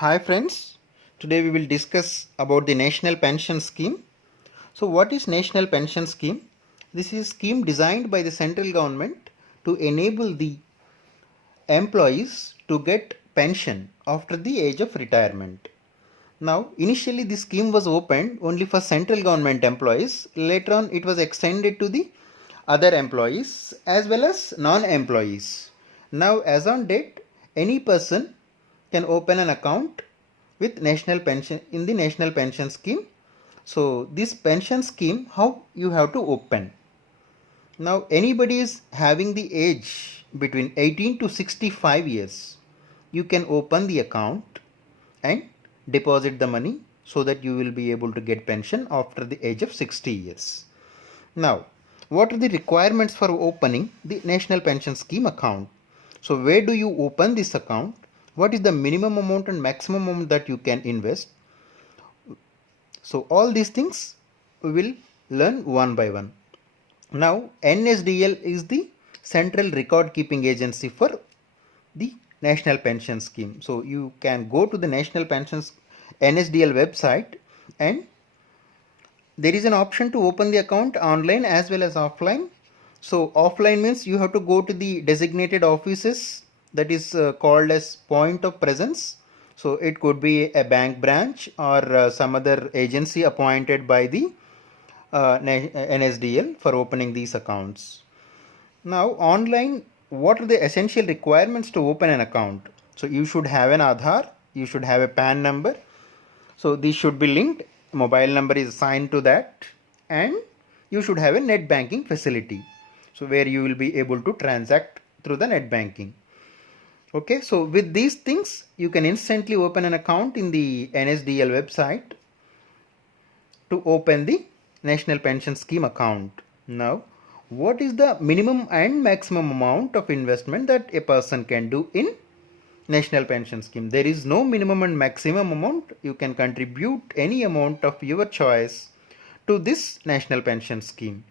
Hi friends, today we will discuss about the National Pension Scheme. So what is National Pension Scheme? This is a scheme designed by the central government to enable the employees to get pension after the age of retirement. Now initially the scheme was opened only for central government employees. Later on it was extended to the other employees as well as non-employees. Now as on date any person can open an account with national pension in the national pension scheme. So this pension scheme, how you have to open? Now anybody is having the age between 18 to 65 years, you can open the account and deposit the money so that you will be able to get pension after the age of 60 years. Now what are the requirements for opening the national pension scheme account? So where do you open this account? What is the minimum amount and maximum amount that you can invest? So all these things we will learn one by one. Now NSDL is the central record keeping agency for the national pension scheme. So you can go to the national pensions NSDL website and there is an option to open the account online as well as offline. So offline means you have to go to the designated offices, that is called as point of presence. So it could be a bank branch or some other agency appointed by the NSDL for opening these accounts. Now online, what are the essential requirements to open an account? So you should have an Aadhaar, you should have a PAN number. So these should be linked. Mobile number is assigned to that, and you should have a net banking facility. So where you will be able to transact through the net banking. Okay, so with these things, you can instantly open an account in the NSDL website to open the National Pension Scheme account. Now, what is the minimum and maximum amount of investment that a person can do in National Pension Scheme? There is no minimum and maximum amount. You can contribute any amount of your choice to this National Pension Scheme.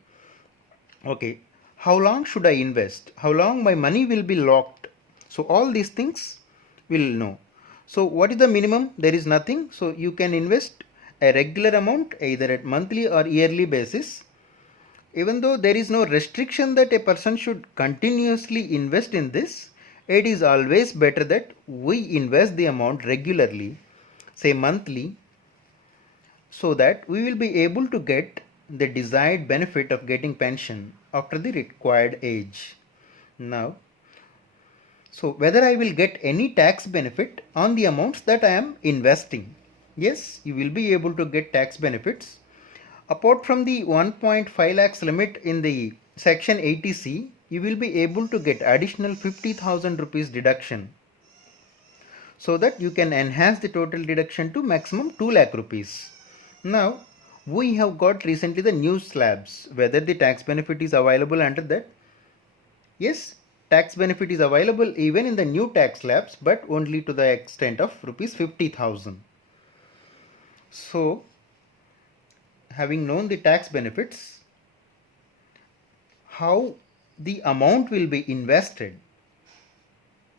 Okay, how long should I invest? How long my money will be locked? So all these things we'll know. So what is the minimum? There is nothing. So you can invest a regular amount either at monthly or yearly basis. Even though there is no restriction that a person should continuously invest in this, it is always better that we invest the amount regularly, say monthly, so that we will be able to get the desired benefit of getting pension after the required age. Now, so whether I will get any tax benefit on the amounts that I am investing? Yes, you will be able to get tax benefits. Apart from the 1.5 lakhs limit in the section 80C, you will be able to get additional 50,000 rupees deduction, so that you can enhance the total deduction to maximum 2 lakh rupees. Now, we have got recently the new slabs, whether the tax benefit is available under that. Yes, tax benefit is available even in the new tax slabs, but only to the extent of rupees 50,000. So, having known the tax benefits, how the amount will be invested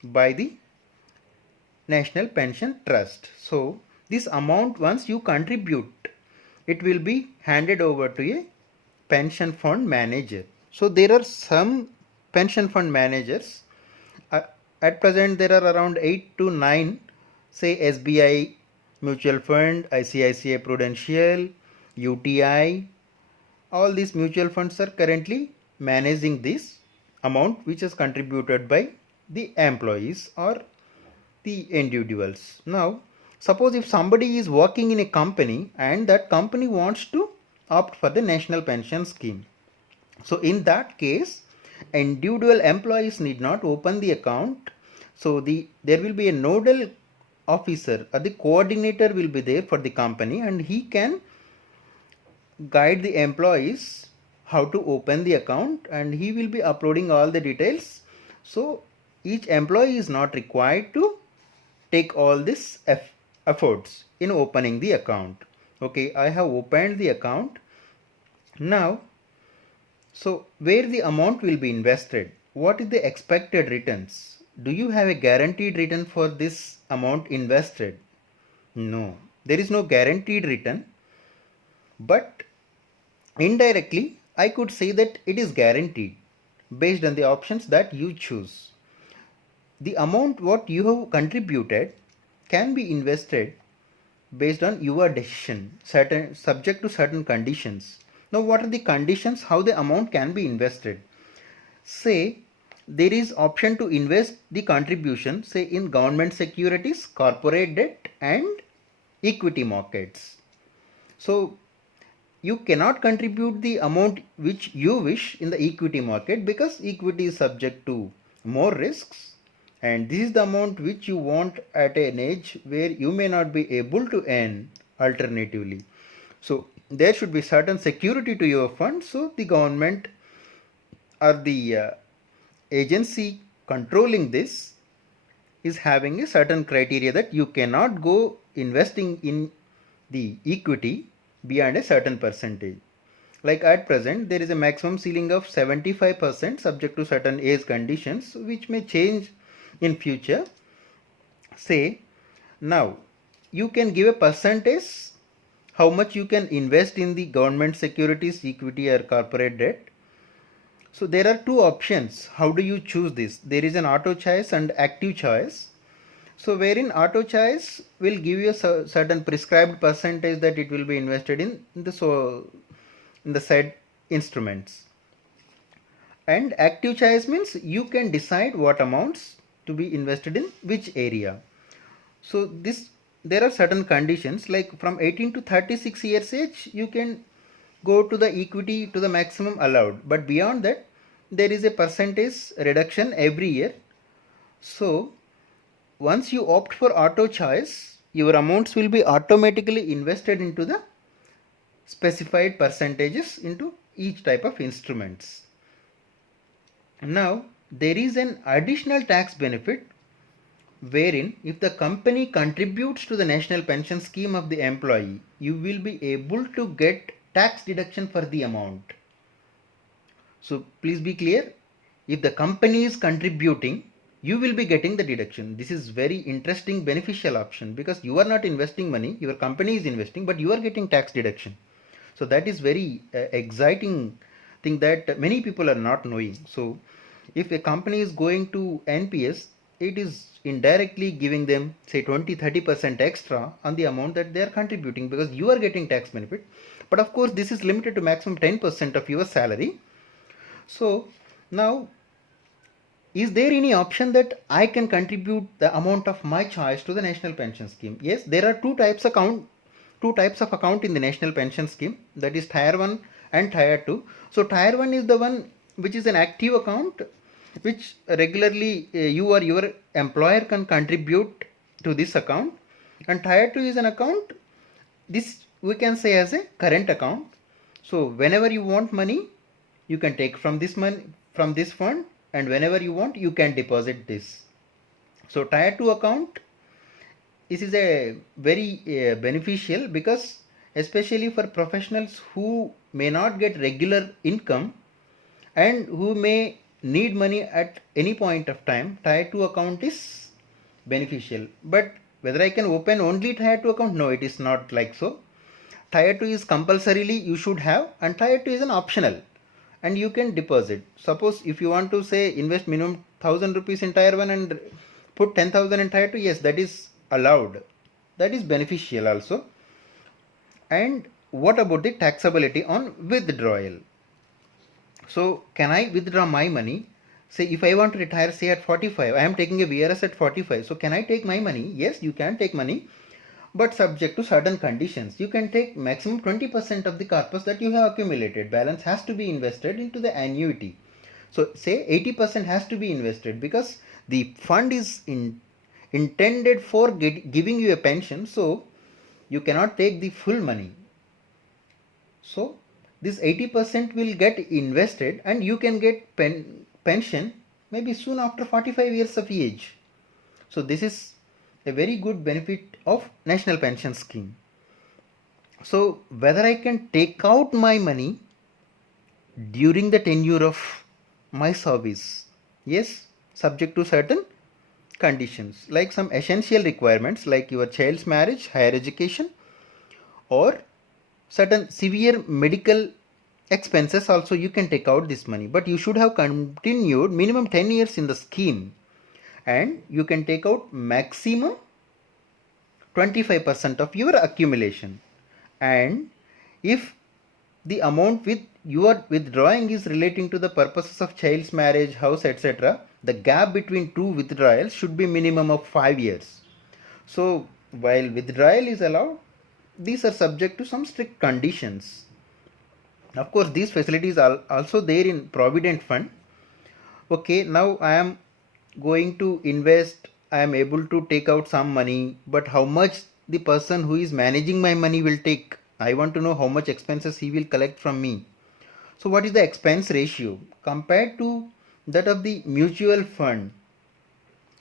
by the National Pension Trust. So this amount, once you contribute, it will be handed over to a pension fund manager. So there are some pension fund managers. At present there are around 8 to 9, say SBI Mutual Fund, ICICI Prudential, UTI. All these mutual funds are currently managing this amount which is contributed by the employees or the individuals. Now, suppose if somebody is working in a company and that company wants to opt for the national pension scheme. So in that case, individual employees need not open the account. So there will be a nodal officer or the coordinator will be there for the company, and he can guide the employees how to open the account, and he will be uploading all the details. So each employee is not required to take all this efforts in opening the account. Okay, I have opened the account. Now, so where the amount will be invested? What is the expected returns? Do you have a guaranteed return for this amount invested? No, there is no guaranteed return, but indirectly I could say that it is guaranteed based on the options that you choose. The amount what you have contributed can be invested based on your decision, certain subject to certain conditions. Now what are the conditions how the amount can be invested? Say there is option to invest the contribution, say in government securities, corporate debt and equity markets. So you cannot contribute the amount which you wish in the equity market because equity is subject to more risks, and this is the amount which you want at an age where you may not be able to earn alternatively. So there should be certain security to your fund, so the government or the agency controlling this is having a certain criteria that you cannot go investing in the equity beyond a certain percentage. Like at present, there is a maximum ceiling of 75% subject to certain age conditions which may change in future. Say now you can give a percentage how much you can invest in the government securities, equity or corporate debt. So there are two options. How do you choose this? There is an auto choice and active choice. So wherein auto choice will give you a certain prescribed percentage that it will be invested in the said instruments. And active choice means you can decide what amounts to be invested in which area. So there are certain conditions, like from 18 to 36 years age you can go to the equity to the maximum allowed, but beyond that there is a percentage reduction every year. So once you opt for auto choice, your amounts will be automatically invested into the specified percentages into each type of instruments. Now there is an additional tax benefit wherein if the company contributes to the national pension scheme of the employee, you will be able to get tax deduction for the amount. So please be clear, if the company is contributing, you will be getting the deduction. This is very interesting beneficial option because you are not investing money, your company is investing, but you are getting tax deduction. So that is very exciting thing that many people are not knowing. So if a company is going to NPS, it is indirectly giving them say 20-30% extra on the amount that they are contributing because you are getting tax benefit. But of course this is limited to maximum 10% of your salary. So now, is there any option that I can contribute the amount of my choice to the national pension scheme? Yes, there are two types of account in the national pension scheme, that is tier 1 and tier 2. So tier 1 is the one which is an active account which regularly you or your employer can contribute to this account, and tier 2 is an account, this we can say as a current account. So whenever you want money you can take from this fund, and whenever you want you can deposit this. So tier 2 account, this is a very beneficial because especially for professionals who may not get regular income and who may need money at any point of time, tier 2 account is beneficial. But whether I can open only tier 2 account? No, it is not like so. Tier 2 is compulsorily you should have, and tier 2 is an optional, and you can deposit. Suppose if you want to say invest minimum 1000 rupees in tier 1 and put 10,000 in tier 2, yes, that is allowed. That is beneficial also. And what about the taxability on withdrawal? So can I withdraw my money? Say if I want to retire say at 45, I am taking a VRS at 45. So can I take my money? Yes, you can take money, but subject to certain conditions. You can take maximum 20% of the corpus that you have accumulated. Balance has to be invested into the annuity. So say 80% has to be invested because the fund is intended for giving you a pension. So you cannot take the full money. So this 80% will get invested and you can get pension maybe soon after 45 years of age. So this is a very good benefit of national pension scheme. So whether I can take out my money during the tenure of my service, yes, subject to certain conditions, like some essential requirements like your child's marriage, higher education, or certain severe medical expenses also you can take out this money, but you should have continued minimum 10 years in the scheme, and you can take out maximum 25% of your accumulation. And if the amount with you are withdrawing is relating to the purposes of child's marriage, house, etc., the gap between two withdrawals should be minimum of 5 years. So while withdrawal is allowed, these are subject to some strict conditions. Of course, these facilities are also there in Provident Fund. Okay, now I am going to invest, I am able to take out some money, but how much the person who is managing my money will take? I want to know how much expenses he will collect from me. So what is the expense ratio compared to that of the mutual fund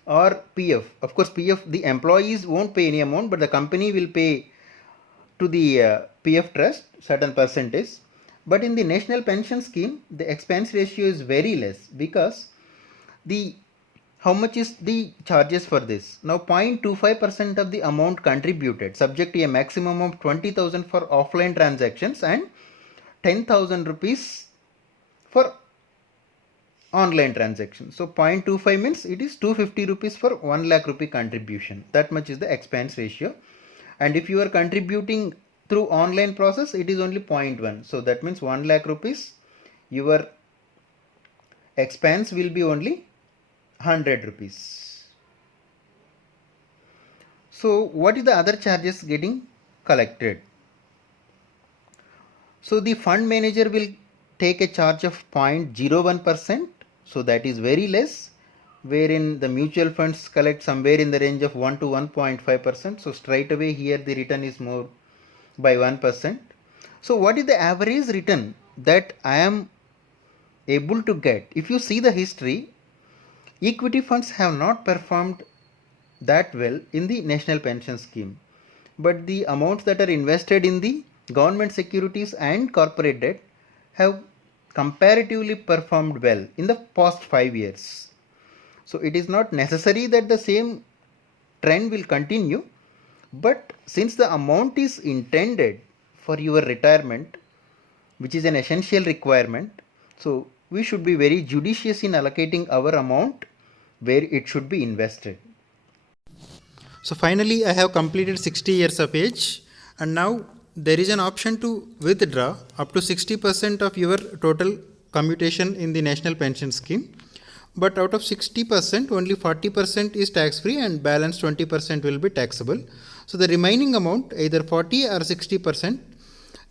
or PF? Of course, PF, the employees won't pay any amount, but the company will pay to the PF trust certain percentage. But in the national pension scheme, the expense ratio is very less, because the how much is the charges for this? Now 0.25% of the amount contributed, subject to a maximum of 20,000 for offline transactions and 10,000 rupees for online transactions. So 0.25 means it is 250 rupees for 1 lakh rupee contribution. That much is the expense ratio. And if you are contributing through online process, it is only 0.1. So that means 1 lakh rupees, your expense will be only 100 rupees. So what is the other charges getting collected? So the fund manager will take a charge of 0.01%. So that is very less, wherein the mutual funds collect somewhere in the range of 1 to 1.5%. So straight away here the return is more by 1%. So what is the average return that I am able to get? If you see the history, equity funds have not performed that well in the national pension scheme, but the amounts that are invested in the government securities and corporate debt have comparatively performed well in the past 5 years. So it is not necessary that the same trend will continue, but since the amount is intended for your retirement, which is an essential requirement, so we should be very judicious in allocating our amount where it should be invested. So finally I have completed 60 years of age, and now there is an option to withdraw up to 60% of your total commutation in the national pension scheme. But out of 60%, only 40% is tax free and balance 20% will be taxable. So the remaining amount, either 40 or 60%,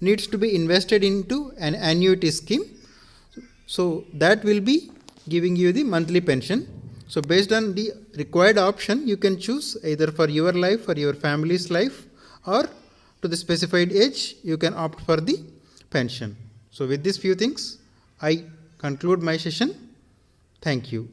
needs to be invested into an annuity scheme. So that will be giving you the monthly pension. So based on the required option, you can choose either for your life, for your family's life, or to the specified age, you can opt for the pension. So with these few things, I conclude my session. Thank you.